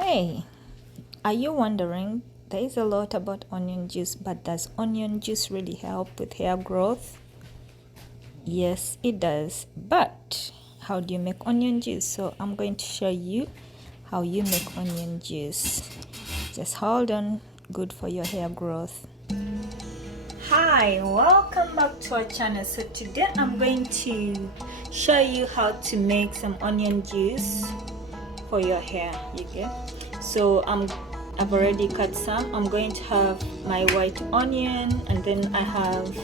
Hey, are you wondering? There is a lot about onion juice, but does onion juice really help with hair growth? Yes, it does. But how do you make onion juice? So I'm going to show you how you make onion juice. Just hold on, good for your hair growth. Hi, welcome back to our channel. So today I'm going to show you how to make some onion juice for your hair. You get? So I've already cut some. I'm going to have my white onion, and then I have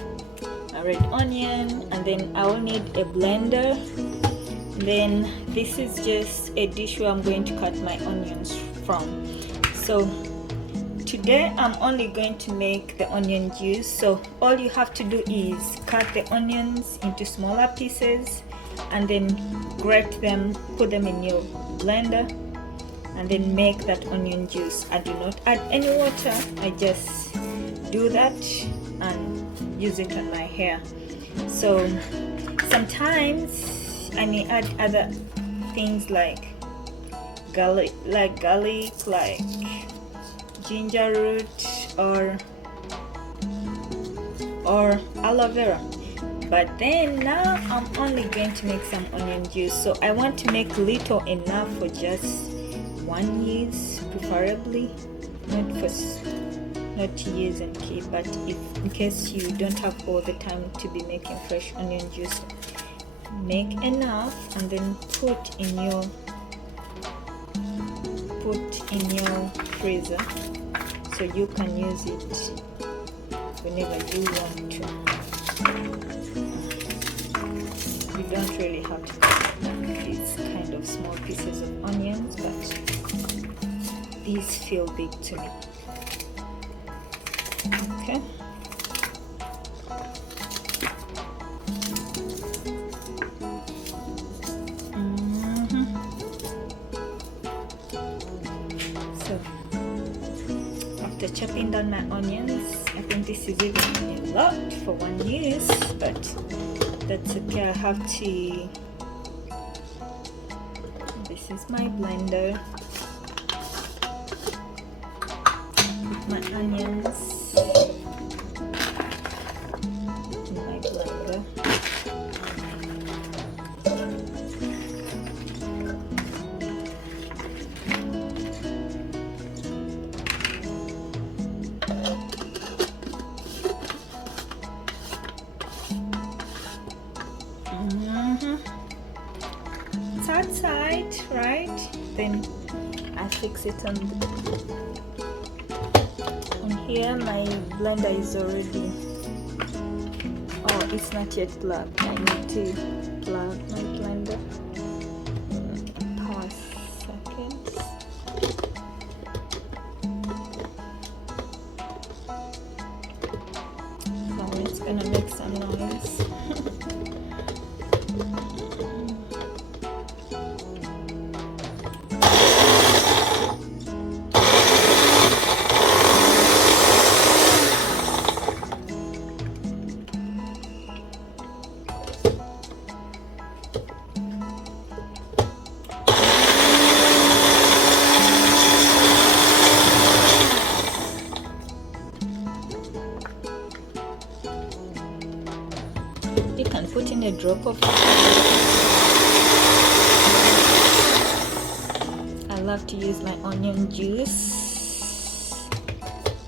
a red onion, and then I will need a blender. And then this is just a dish where I'm going to cut my onions from. So today I'm only going to make the onion juice. So all you have to do is cut the onions into smaller pieces and then grate them, put them in your blender, and then make that onion juice. I do not add any water. I just do that and use it on my hair. So sometimes I may add other things like garlic, like ginger root or aloe vera. But then now I'm only going to make some onion juice. So I want to make little enough for just one use, preferably not to use and keep, but if in case you don't have all the time to be making fresh onion juice, make enough and then put in your freezer so you can use it whenever you want to. You don't really have to cut these kind of small pieces of onions, but these feel big to me. Okay. So after chopping down my onions, I think this is even a lot for one use, but that's okay. I have to. This is my blender. Put my onions in my blender. It's outside, right? Then I fix it on here. My blender is already, it's not yet plugged. I need to plug my blender. Pause seconds. So it's gonna make some noise. You can put in a drop of. I love to use my onion juice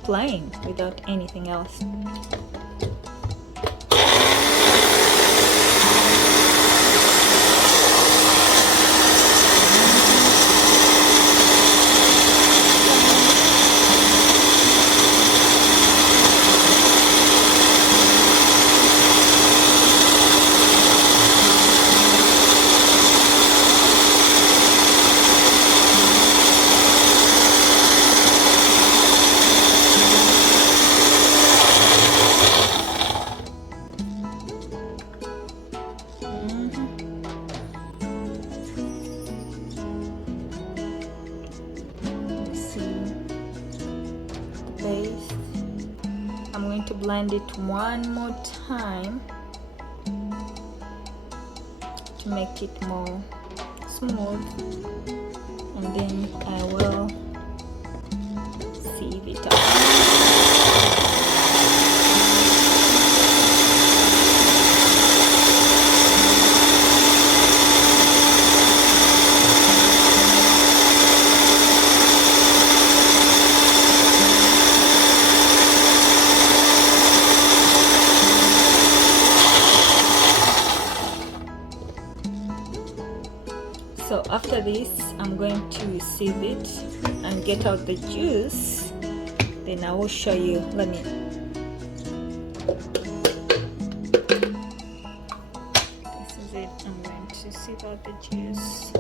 plain without anything else. I'm going to blend it one more time to make it more smooth, and then I will actually sieve it and get out the juice, then I will show you. Let me. This is it. I'm going to sieve out the juice.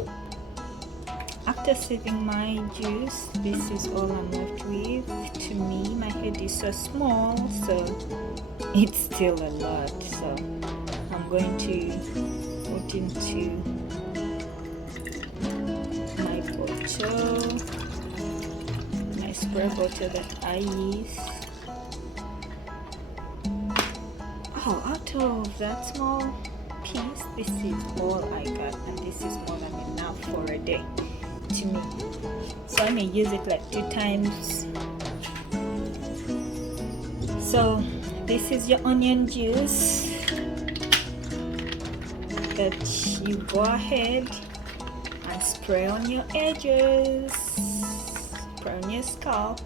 After sieving my juice, this is all I'm left with. To me, my head is so small, so it's still a lot. So I'm going to put into my bottle, my spray bottle that I use. Oh, out of that small piece, this is all I got, and this is more than enough for a day to me. So I may use it like 2 times. So this is your onion juice that you go ahead and spray on your edges, spray on your scalp,